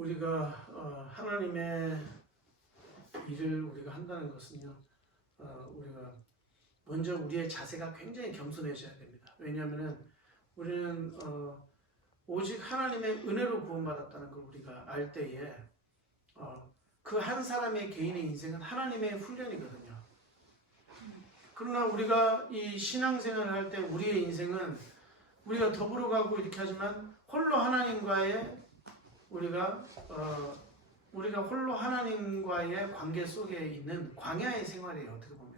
우리가 하나님의 일을 우리가 한다는 것은요, 우리가 먼저 우리의 자세가 굉장히 겸손해져야 됩니다. 왜냐하면 우리는 오직 하나님의 은혜로 구원받았다는 걸 우리가 알 때에 그 한 사람의 개인의 인생은 하나님의 훈련이거든요. 그러나 우리가 이 신앙생활을 할 때 우리의 인생은 우리가 더불어 가고 이렇게 하지만 홀로 하나님과의 우리가 홀로 하나님과의 관계 속에 있는 광야의 생활이에요. 어떻게 보면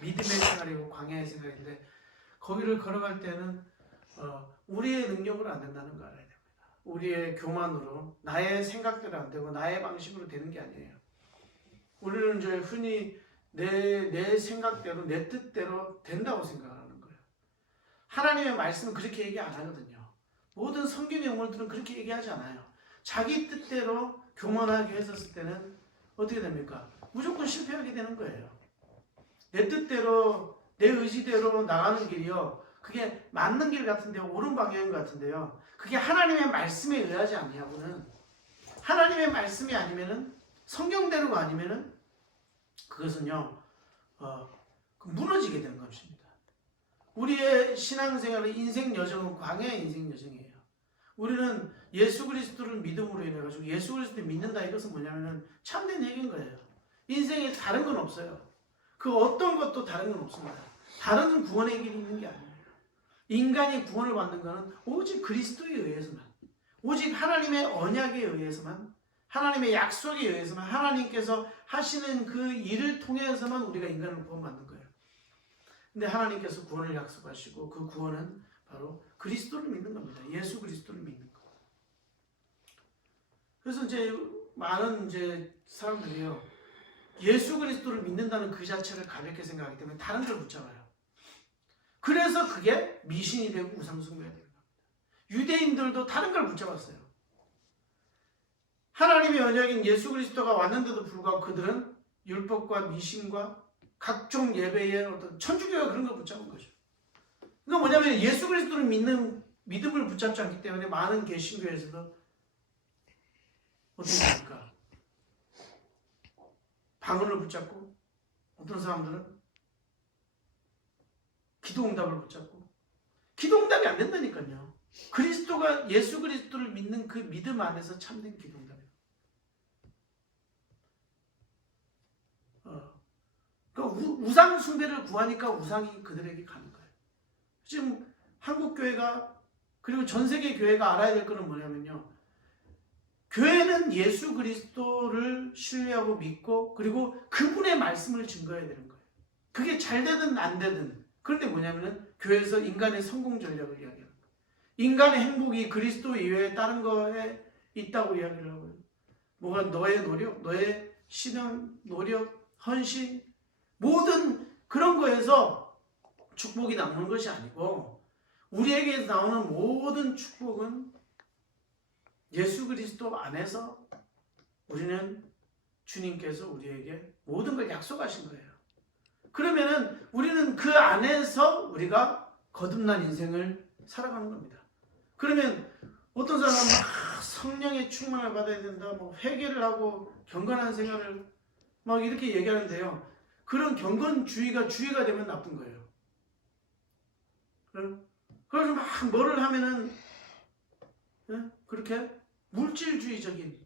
믿음의 생활이고 광야의 생활인데 거기를 걸어갈 때는 우리의 능력으로 안 된다는 거 알아야 됩니다. 우리의 교만으로 나의 생각대로 안 되고 나의 방식으로 되는 게 아니에요. 우리는 이제 흔히 내 생각대로 내 뜻대로 된다고 생각하는 거예요. 하나님의 말씀은 그렇게 얘기 안 하거든요. 모든 성경의 용어들은 그렇게 얘기하지 않아요. 자기 뜻대로 교만하게 했었을 때는 어떻게 됩니까? 무조건 실패하게 되는 거예요. 내 뜻대로 내 의지대로 나가는 길이요, 그게 맞는 길 같은데요, 옳은 방향인 것 같은데요, 그게 하나님의 말씀에 의하지 않냐고는, 하나님의 말씀이 아니면은, 성경대로가 아니면은 그것은요 무너지게 되는 것입니다. 우리의 신앙생활의 인생 여정은 광야의 인생 여정이에요. 우리는 예수 그리스도를 믿음으로 인해 가지고 예수 그리스도를 믿는다, 이것은 뭐냐면은 참된 얘기인 거예요. 인생에 다른 건 없어요. 그 어떤 것도 다른 건 없습니다. 다른 구원의 길이 있는 게 아니에요. 인간이 구원을 받는 것은 오직 그리스도에 의해서만, 오직 하나님의 언약에 의해서만, 하나님의 약속에 의해서만, 하나님께서 하시는 그 일을 통해서만 우리가 인간을 구원받는 거예요. 근데 하나님께서 구원을 약속하시고 그 구원은 바로 그리스도를 믿는 겁니다. 예수 그리스도를 믿는 거. 그래서 이제 많은 사람들이요, 예수 그리스도를 믿는다는 그 자체를 가볍게 생각하기 때문에 다른 걸 붙잡아요. 그래서 그게 미신이 되고 우상숭배가 되는 겁니다. 유대인들도 다른 걸 붙잡았어요. 하나님의 언약인 예수 그리스도가 왔는데도 불구하고 그들은 율법과 미신과 각종 예배의 어떤 천주교가 그런 걸 붙잡은 거죠. 그러니까 뭐냐면 예수 그리스도를 믿는 믿음을 붙잡지 않기 때문에 많은 개신교에서도 어떻게 됩니까? 방언을 붙잡고, 어떤 사람들은 기도응답을 붙잡고, 기도응답이 안 된다니까요. 그리스도가, 예수 그리스도를 믿는 그 믿음 안에서 참된 기도응답이에요. 우상 숭배를 구하니까 우상이 그들에게 가는 거예요. 지금 한국 교회가, 그리고 전 세계 교회가 알아야 될 것은 뭐냐면요, 교회는 예수 그리스도를 신뢰하고 믿고 그리고 그분의 말씀을 증거해야 되는 거예요. 그게 잘 되든 안 되든. 그런데 뭐냐면은 교회에서 인간의 성공 전략을 이야기하는 거예요. 인간의 행복이 그리스도 이외에 다른 거에 있다고 이야기를 하고요. 뭐가 너의 노력, 너의 신앙, 노력, 헌신, 모든 그런 거에서 축복이 나오는 것이 아니고, 우리에게 나오는 모든 축복은 예수 그리스도 안에서 우리는 주님께서 우리에게 모든 걸 약속하신 거예요. 그러면은 우리는 그 안에서 우리가 거듭난 인생을 살아가는 겁니다. 그러면 어떤 사람은 성령의 충만을 받아야 된다, 회개를 하고 경건한 생활을 막 이렇게 얘기하는데요, 그런 경건주의가 주의가 되면 나쁜 거예요. 그래서 막 뭐를 하면은 그렇게 물질주의적인,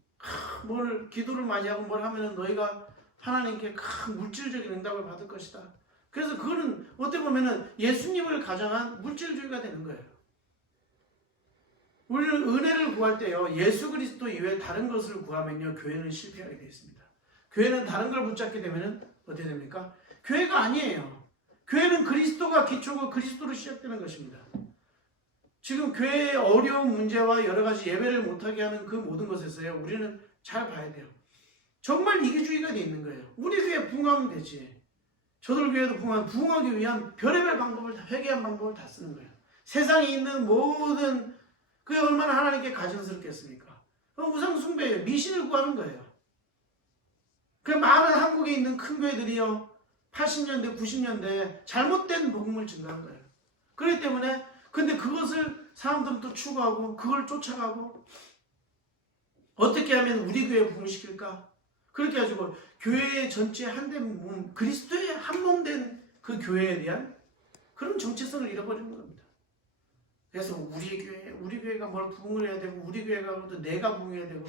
뭘 기도를 많이 하고 뭘 하면은 너희가 하나님께 큰 물질적인 응답을 받을 것이다. 그래서 그거는 어떻게 보면은 예수님을 가장한 물질주의가 되는 거예요. 우리는 은혜를 구할 때요, 예수 그리스도 이외에 다른 것을 구하면요, 교회는 실패하게 되어 있습니다. 교회는 다른 걸 붙잡게 되면은 어떻게 됩니까? 교회가 아니에요. 교회는 그리스도가 기초고 그리스도로 시작되는 것입니다. 지금 교회의 어려운 문제와 여러 가지 예배를 못하게 하는 그 모든 것에서요, 우리는 잘 봐야 돼요. 정말 이기주의가 돼 있는 거예요. 우리 교회 부흥하면 되지. 저들 교회도 부흥하기 위한 별의별 방법을 다, 회개한 방법을 다 쓰는 거예요. 세상에 있는 모든, 그게 얼마나 하나님께 가증스럽겠습니까? 우상 숭배예요. 미신을 구하는 거예요. 그 많은 한국에 있는 큰 교회들이요, 80년대, 90년대에 잘못된 복음을 증거한 거예요. 그렇기 때문에, 근데 그것을 사람들은 또 추구하고 그걸 쫓아가고 어떻게 하면 우리 교회 부흥시킬까? 그렇게 가지고 교회 전체 한대 몸, 그리스도의 한 몸 된 그 교회에 대한 그런 정체성을 잃어버리는 겁니다. 그래서 우리 교회가 뭘 부흥을 해야 되고, 우리 교회가 또 내가 부흥해야 되고.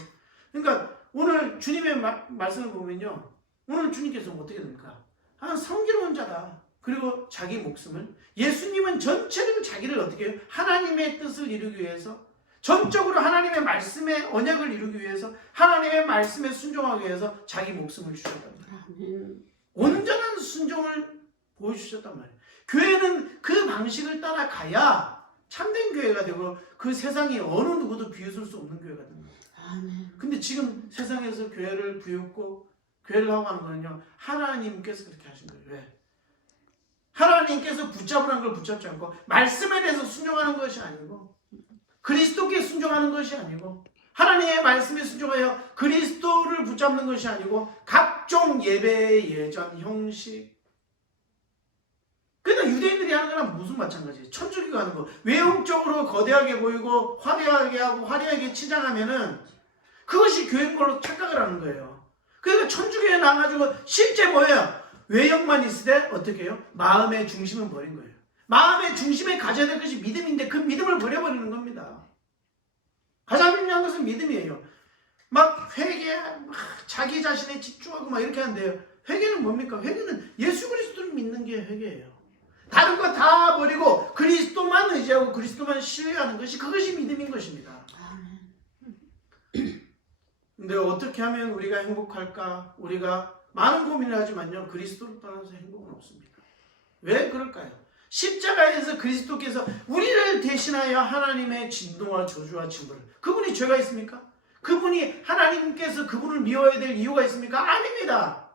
그러니까 오늘 주님의 말씀을 보면요, 오늘 주님께서 어떻게 됩니까? 성기로운 자다. 그리고 자기 목숨을, 예수님은 전체를 자기를 어떻게 해요? 하나님의 뜻을 이루기 위해서, 전적으로 하나님의 말씀의 언약을 이루기 위해서, 하나님의 말씀에 순종하기 위해서 자기 목숨을 주셨답니다. 온전한 순종을 보여주셨단 말이에요. 교회는 그 방식을 따라가야 참된 교회가 되고, 그 세상에 어느 누구도 비웃을 수 없는 교회가 됩니다. 근데 지금 세상에서 교회를 비웃고 교회를 하고 하는 거는요, 하나님께서 그렇게 하신 거예요. 왜? 하나님께서 붙잡으라는 걸 붙잡지 않고, 말씀에 대해서 순종하는 것이 아니고, 그리스도께 순종하는 것이 아니고, 하나님의 말씀에 순종하여 그리스도를 붙잡는 것이 아니고, 각종 예배의 예전 형식. 그러니까 유대인들이 하는 거랑 무슨 마찬가지예요. 천주교가 하는 거, 외형적으로 거대하게 보이고 화려하게 하고 화려하게 치장하면은 그것이 교회인 걸로 착각을 하는 거예요. 그러니까 천주교에 나가지고 실제 뭐예요? 외형만 있을 때 어떻게 해요? 마음의 중심은 버린 거예요. 마음의 중심에 가져야 될 것이 믿음인데 그 믿음을 버려버리는 겁니다. 가장 중요한 것은 믿음이에요. 막 회개, 막 자기 자신에 집중하고 막 이렇게 하는데요. 회개는 뭡니까? 회개는 예수 그리스도를 믿는 게 회개예요. 다른 거 다 버리고 그리스도만 의지하고 그리스도만 신뢰하는 것이, 그것이 믿음인 것입니다. 근데 어떻게 하면 우리가 행복할까? 우리가 많은 고민을 하지만요, 그리스도를 떠나서 행복은 없습니다. 왜 그럴까요? 십자가에서 그리스도께서 우리를 대신하여 하나님의 진노와 저주와 징벌을, 그분이 죄가 있습니까? 그분이, 하나님께서 그분을 미워해야 될 이유가 있습니까? 아닙니다.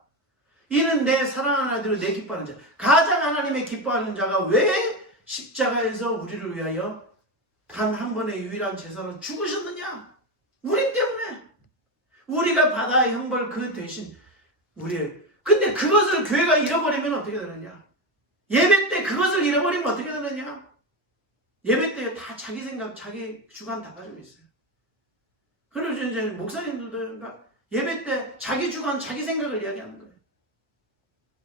이는 내 사랑하는 아들을 내 기뻐하는 자, 가장 하나님의 기뻐하는 자가 왜 십자가에서 우리를 위하여 단 한 번의 유일한 제사로 죽으셨느냐? 우리 때문에. 우리가 받아야 형벌 그 대신 우리의. 근데 그것을 교회가 잃어버리면 어떻게 되느냐? 예배 때 그것을 잃어버리면 어떻게 되느냐? 예배 때 다 자기 생각, 자기 주관 다 가지고 있어요. 그래서 이제 목사님들도 예배 때 자기 주관, 자기 생각을 이야기하는 거예요.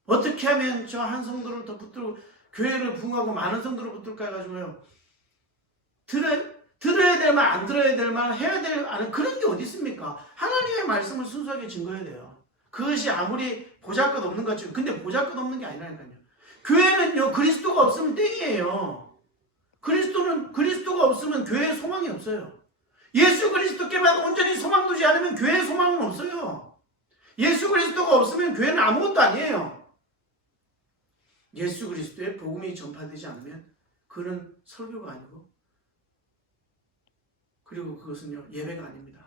어떻게 하면 저 한 성도를 더 붙들고 교회를 부흥하고 많은 성도를 붙들까 해가지고요, 들어야 될 말, 안 들어야 될 말, 해야 될 안, 그런 게 어디 있습니까? 하나님의 말씀을 순수하게 증거해야 돼요. 그것이 아무리 보잘것없는 것 같죠. 근데 보잘것없는 게 아니라니까요. 교회는요, 그리스도가 없으면 땡이에요. 그리스도가 없으면 교회에 소망이 없어요. 예수 그리스도께만 온전히 소망 두지 않으면 교회에 소망은 없어요. 예수 그리스도가 없으면 교회는 아무것도 아니에요. 예수 그리스도의 복음이 전파되지 않으면 그는 설교가 아니고, 그리고 그것은요, 예배가 아닙니다.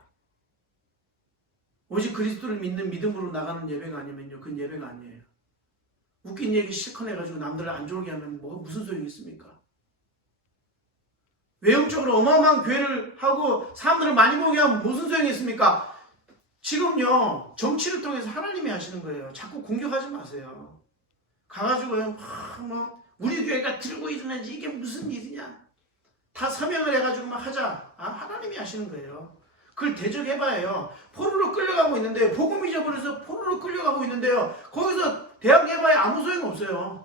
오직 그리스도를 믿는 믿음으로 나가는 예배가 아니면요, 그건 예배가 아니에요. 웃긴 얘기 실컷 해가지고 남들을 안 좋게 하면 무슨 소용이 있습니까? 외형적으로 어마어마한 교회를 하고 사람들을 많이 모게 하면 무슨 소용이 있습니까? 지금요, 정치를 통해서 하나님이 하시는 거예요. 자꾸 공격하지 마세요. 가가지고요, 우리 교회가 들고 일어나지 이게 무슨 일이냐? 다 서명을 해가지고 막 하자. 하나님이 하시는 거예요. 그걸 대적해봐요. 포로로 끌려가고 있는데, 복음 잊어버려서 포로로 끌려가고 있는데요, 거기서 대항해봐야 아무 소용 없어요.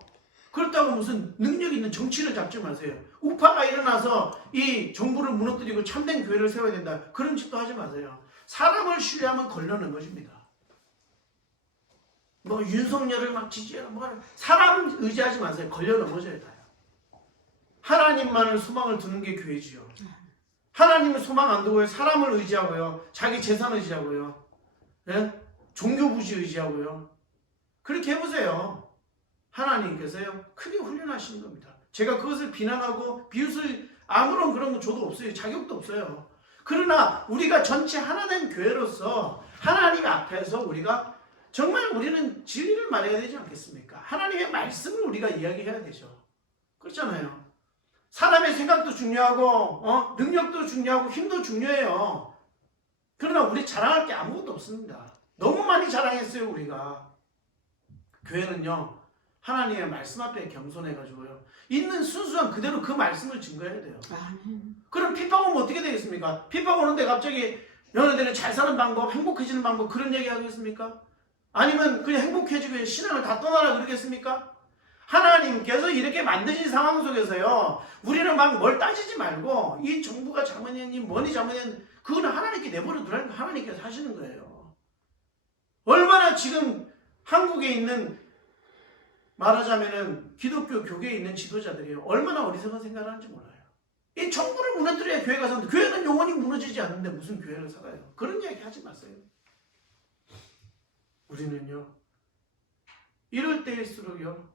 그렇다고 무슨 능력 있는 정치를 잡지 마세요. 우파가 일어나서 이 정부를 무너뜨리고 참된 교회를 세워야 된다, 그런 짓도 하지 마세요. 사람을 신뢰하면 걸려는 것입니다. 윤석열을 막 지지해라, 사람 의지하지 마세요. 걸려 넘어져야 돼요. 하나님만을 소망을 두는 게 교회지요. 하나님을 소망 안 두고요, 사람을 의지하고요, 자기 재산 의지하고요, 예? 종교 부지 의지하고요, 그렇게 해보세요. 하나님께서요, 크게 훈련하시는 겁니다. 제가 그것을 비난하고 비웃을 아무런 그런 거 저도 없어요. 자격도 없어요. 그러나 우리가 전체 하나된 교회로서 하나님 앞에서 우리가 정말 우리는 진리를 말해야 되지 않겠습니까? 하나님의 말씀을 우리가 이야기해야 되죠. 그렇잖아요. 사람의 생각도 중요하고 능력도 중요하고 힘도 중요해요. 그러나 우리 자랑할 게 아무것도 없습니다. 너무 많이 자랑했어요, 우리가. 교회는요, 하나님의 말씀 앞에 겸손해가지고요, 있는 순수한 그대로 그 말씀을 증거해야 돼요. 그럼 핍박 오면 어떻게 되겠습니까? 핍박 오는데 갑자기 너네들은 잘 사는 방법, 행복해지는 방법 그런 얘기 하겠습니까? 아니면 그냥 행복해지고 신앙을 다 떠나라 그러겠습니까? 하나님께서 이렇게 만드신 상황 속에서요, 우리는 막 뭘 따지지 말고 이 정부가 잘못했니 뭐니 잘못했니 그거는 하나님께 내버려 두라는 거 하나님께서 하시는 거예요. 얼마나 지금 한국에 있는 말하자면은 기독교 교계에 있는 지도자들이 얼마나 어리석은 생각을 하는지 몰라요. 이 정부를 무너뜨려야 교회가 산다. 교회는 영원히 무너지지 않는데 무슨 교회를 살아요. 그런 이야기 하지 마세요. 우리는요, 이럴 때일수록요,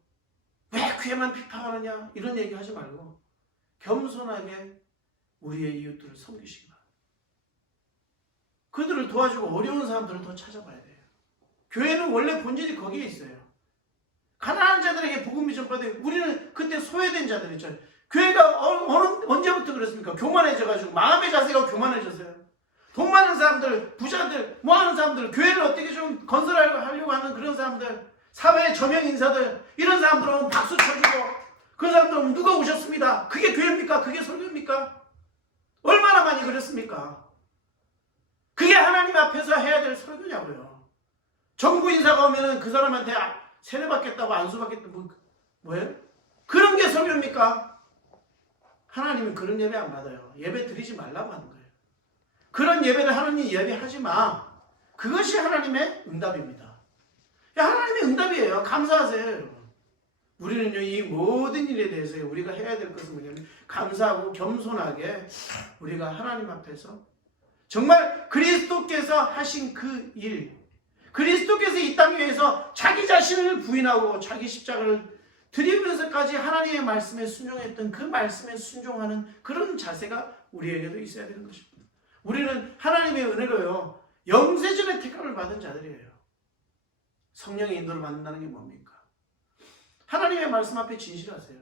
왜 교회만 비판하느냐 이런 얘기 하지 말고 겸손하게 우리의 이웃들을 섬기시기 바랍니다. 그들을 도와주고 어려운 사람들을 더 찾아봐야 돼요. 교회는 원래 본질이 거기에 있어요. 가난한 자들에게 복음이 전파되고 우리는 그때 소외된 자들이죠. 교회가 언제부터 그랬습니까? 교만해져가지고 마음의 자세가 교만해졌어요. 돈 많은 사람들, 부자들, 뭐 하는 사람들, 교회를 어떻게 좀 건설하려고 하는 그런 사람들, 사회의 저명 인사들, 이런 사람들은 박수 쳐주고 그 사람들은 누가 오셨습니다. 그게 교회입니까? 그게 설교입니까? 얼마나 많이 그랬습니까? 그게 하나님 앞에서 해야 될 설교냐고요. 정부 인사가 오면은 그 사람한테 세례 받겠다고 안수 받겠다고 뭐예요? 그런 게 설교입니까? 하나님은 그런 예배 안 받아요. 예배 드리지 말라고 하는 거예요. 그런 예배를 하나님 예배하지 마. 그것이 하나님의 응답입니다. 하나님의 응답이에요. 감사하세요, 여러분. 우리는요, 이 모든 일에 대해서 우리가 해야 될 것은 뭐냐면 감사하고 겸손하게 우리가 하나님 앞에서 정말 그리스도께서 하신 그 일, 그리스도께서 이 땅 위에서 자기 자신을 부인하고 자기 십자가를 드리면서까지 하나님의 말씀에 순종했던 그 말씀에 순종하는 그런 자세가 우리에게도 있어야 되는 것입니다. 우리는 하나님의 은혜로요, 영세전의 택함을 받은 자들이에요. 성령의 인도를 받는다는 게 뭡니까? 하나님의 말씀 앞에 진실하세요.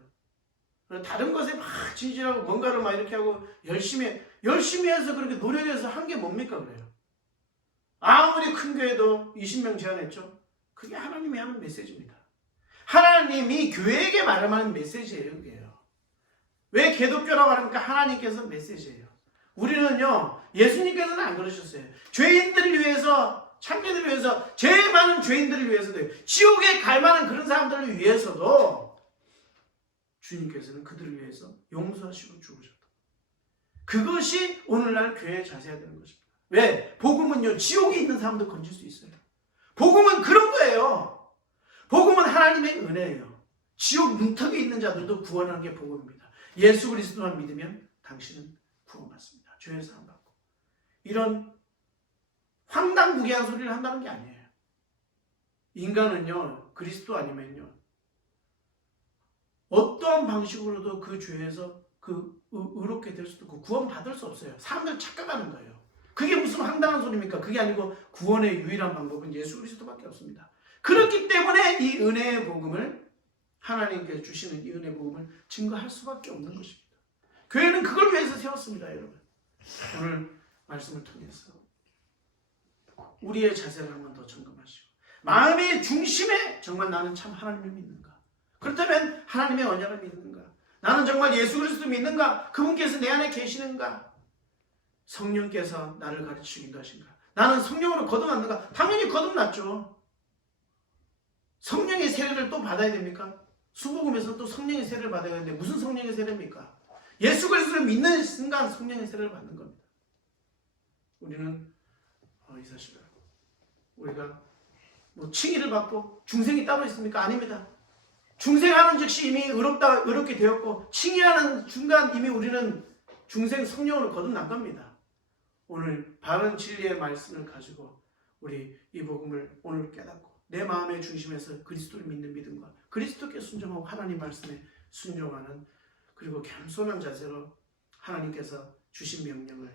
다른 것에 막 진실하고 뭔가를 막 이렇게 하고 열심히 해서 그렇게 노력해서 한 게 뭡니까 그래요? 아무리 큰 교회도 20명 제안했죠. 그게 하나님이 하는 메시지입니다. 하나님이 교회에게 말하는 메시지예요. 그게요. 왜 기독교라고 하니까 하나님께서 메시지예요. 우리는요, 예수님께서는 안 그러셨어요. 죄인들을 위해서, 참배들을 위해서, 죄 많은 죄인들을 위해서도, 지옥에 갈 만한 그런 사람들을 위해서도 주님께서는 그들을 위해서 용서하시고 죽으셨다. 그것이 오늘날 교회의 자세가 되는 것입니다. 왜? 복음은요, 지옥에 있는 사람도 건질 수 있어요. 복음은 그런 거예요. 복음은 하나님의 은혜예요. 지옥 문턱에 있는 자들도 구원하는 게 복음입니다. 예수 그리스도만 믿으면 당신은 구원받습니다. 죄의 사함 받고. 이런 황당무계한 소리를 한다는 게 아니에요. 인간은요, 그리스도 아니면요, 어떠한 방식으로도 그 죄에서 의롭게 될 수도 없고 구원받을 수 없어요. 사람들 착각하는 거예요. 그게 무슨 황당한 소리입니까? 그게 아니고 구원의 유일한 방법은 예수 그리스도밖에 없습니다. 그렇기 때문에 이 은혜의 복음을, 하나님께서 주시는 이 은혜의 복음을 증거할 수밖에 없는 것입니다. 교회는 그걸 위해서 세웠습니다, 여러분. 오늘 말씀을 통해서 우리의 자세를 한번 더 점검하시고, 마음의 중심에 정말 나는 참 하나님을 믿는가? 그렇다면 하나님의 언약을 믿는가? 나는 정말 예수 그리스도 믿는가? 그분께서 내 안에 계시는가? 성령께서 나를 가르치시고 인도하신가? 나는 성령으로 거듭났는가? 당연히 거듭났죠. 성령의 세례를 또 받아야 됩니까? 수복음에서 또 성령의 세례를 받아야 되는데 무슨 성령의 세례입니까? 예수 그리스도를 믿는 순간 성령의 세례를 받는 겁니다. 우리는 이 사실을 우리가 뭐 칭의를 받고 중생이 따로 있습니까? 아닙니다. 중생하는 즉시 이미 의롭게 되었고, 칭의하는 순간 이미 우리는 중생 성령으로 거듭난 겁니다. 오늘 바른 진리의 말씀을 가지고 우리 이 복음을 오늘 깨닫고 내 마음의 중심에서 그리스도를 믿는 믿음과 그리스도께 순종하고 하나님 말씀에 순종하는, 그리고 겸손한 자세로 하나님께서 주신 명령을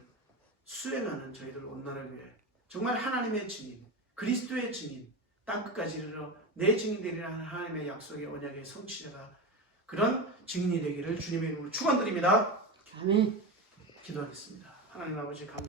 수행하는 저희들 온난을 위해 정말 하나님의 증인, 그리스도의 증인, 땅끝까지 이르러 내 증인 되리라 하는 하나님의 약속의 언약의 성취자가 그런 증인이 되기를 주님의 이름으로 축원드립니다. 아멘. 기도하겠습니다. 하나님 아버지 감사합니다.